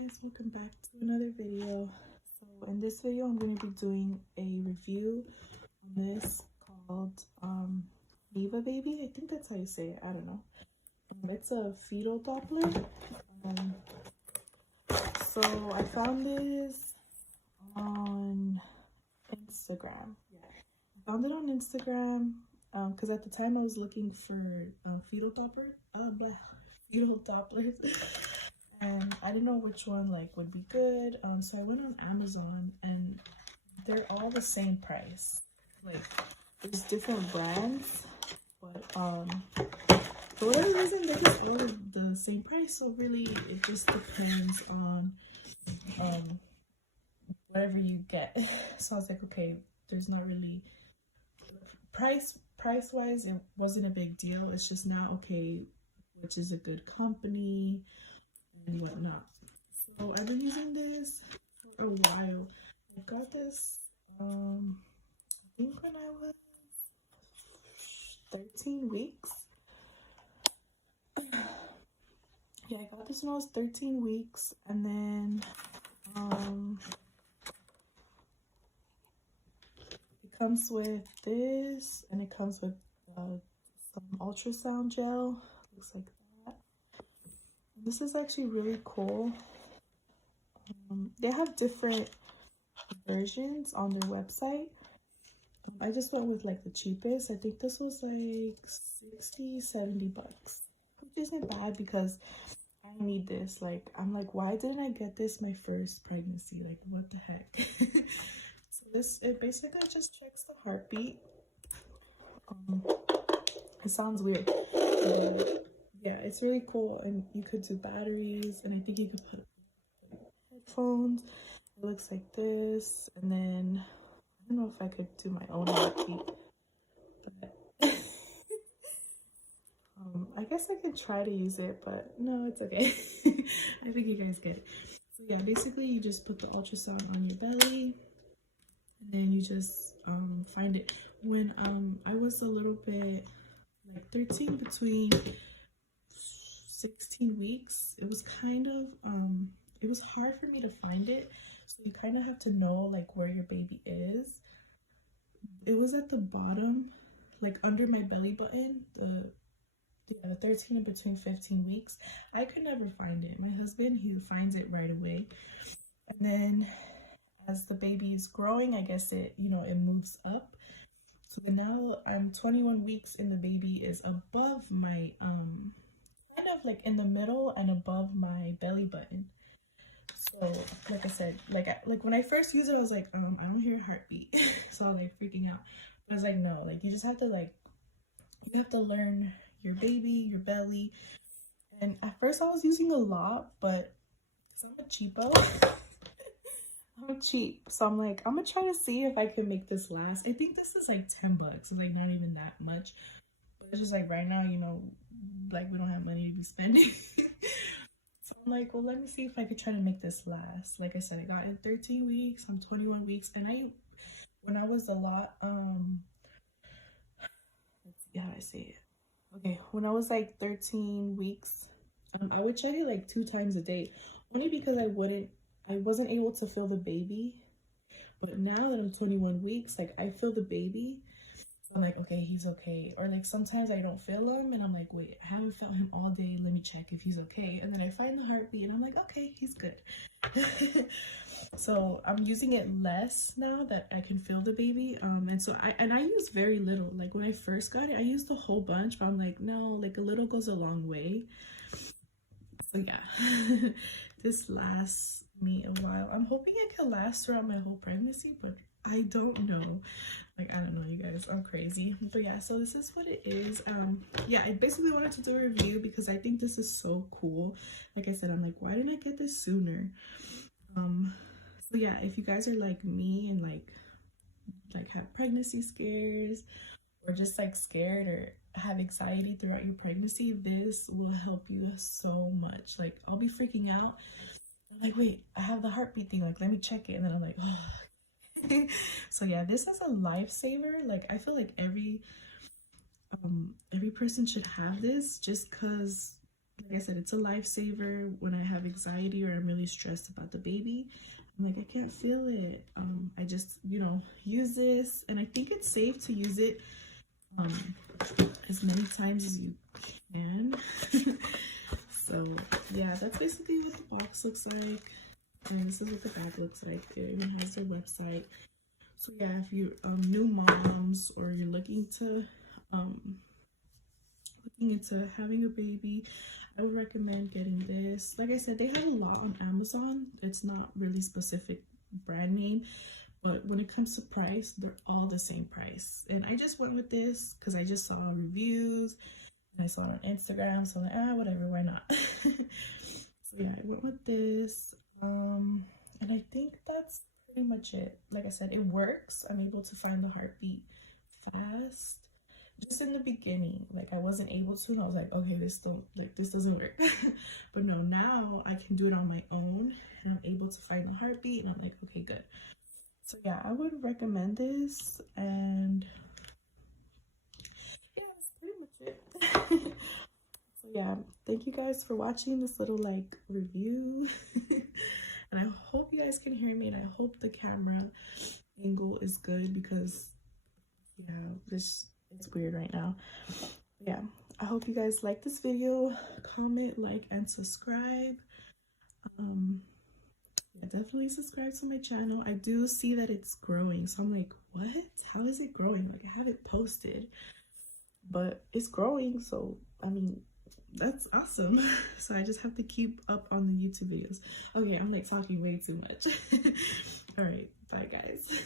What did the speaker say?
Guys, welcome back to another video. So in this video I'm going to be doing a review on this called Neeva baby. I think that's how you say it. I don't know. It's a fetal Doppler. So I found this on Instagram. I found it on Instagram because at the time I was looking for fetal Dopplers. And I didn't know which one like would be good, so I went on Amazon and they're all the same price. Like there's different brands, but for whatever reason they're just all the same price. So really it just depends on whatever you get. So I was like, okay, there's not really price wise it wasn't a big deal. It's just now okay which is a good company and whatnot. So I've been using this for a while. I got this I think when I was 13 weeks. Yeah, I got this when I was 13 weeks, and then it comes with this, and it comes with some ultrasound gel. Looks like that. This is actually really cool. They have different versions on their website. I just went with like the cheapest. I think this was like 60-70 bucks, which isn't bad because I need this. Like, I'm like, why didn't I get this my first pregnancy? Like, what the heck? So this, it basically just checks the heartbeat. It sounds weird, but yeah, it's really cool. And you could do batteries, and I think you could put headphones. It looks like this, and then I don't know if I could do my own heartbeat, but I guess I could try to use it, but no, it's okay. I think you guys get it. So yeah, basically you just put the ultrasound on your belly, and then you just find it. When I was a little bit like 13 between 16 weeks, it was kind of it was hard for me to find it. So you kind of have to know like where your baby is. It was at the bottom, like under my belly button, the 13 and between 15 weeks. I could never find it. My husband, he finds it right away. And then as the baby is growing, I guess it, you know, it moves up. So then now I'm 21 weeks and the baby is above my, kind of like in the middle and above my belly button. So like I said, like when I first used it, I was like, I don't hear a heartbeat. So I was like freaking out. But I was like, no, like you just have to like, you have to learn your baby, your belly. And at first I was using a lot, but I'm a cheapo. I'm cheap. So I'm like, I'm gonna try to see if I can make this last. I think this is like 10 bucks. It's like not even that much. But it's just like right now, you know, like we don't have money to be spending. So I'm like, well, let me see if I could try to make this last. Like I said, I got in 13 weeks. I'm 21 weeks. And when I was a lot, let's see how I say it. Okay, when I was like 13 weeks, I would check it like 2 times a day, only because I wasn't able to feel the baby. But now that I'm 21 weeks, like I feel the baby. I'm like, okay, he's okay. Or like sometimes I don't feel him and I'm like, wait, I haven't felt him all day. Let me check if he's okay. And then I find the heartbeat and I'm like, okay, he's good. So I'm using it less now that I can feel the baby. And so I use very little. Like when I first got it, I used a whole bunch, but I'm like, no, like a little goes a long way. So yeah, this lasts me a while. I'm hoping it can last throughout my whole pregnancy, but I don't know. Like, I don't know, you guys, I'm crazy. But yeah, so this is what it is. Yeah, I basically wanted to do a review because I think this is so cool. Like I said, I'm like, why didn't I get this sooner? So yeah, if you guys are like me and like have pregnancy scares or just like scared or have anxiety throughout your pregnancy, this will help you so much. Like I'll be freaking out. I'm like, wait, I have the heartbeat thing, like let me check it, and then I'm like, oh. So yeah, this is a lifesaver. Like I feel like every person should have this, just because like I said, it's a lifesaver when I have anxiety or I'm really stressed about the baby. I'm like, I can't feel it. I just, you know, use this, and I think it's safe to use it as many times as you can. So yeah, that's basically what the box looks like, and this is what the bag looks like. It even has their website. So yeah, if you're new moms or you're looking into having a baby, I would recommend getting this. Like I said, they have a lot on Amazon. It's not really specific brand name, but when it comes to price, they're all the same price. And I just went with this because I just saw reviews and I saw it on Instagram, so I'm like, whatever, why not? So yeah, I went with this, and I think that's pretty much it. Like I said, it works. I'm able to find the heartbeat fast. Just in the beginning, like I wasn't able to, and I was like, okay, this doesn't work. But no, now I can do it on my own, and I'm able to find the heartbeat, and I'm like, okay, good. So yeah, I would recommend this, and yeah, that's pretty much it. So yeah, thank you guys for watching this little like review. And I hope you guys can hear me, and I hope the camera angle is good because yeah, it's weird right now. Yeah, I hope you guys like this video. Comment, like, and subscribe. Yeah, definitely subscribe to my channel. I do see that it's growing, so I'm like, what? How is it growing? Like, I haven't posted, but it's growing, so I mean, that's awesome. So I just have to keep up on the YouTube videos. Okay, I'm like talking way too much. All right, bye guys.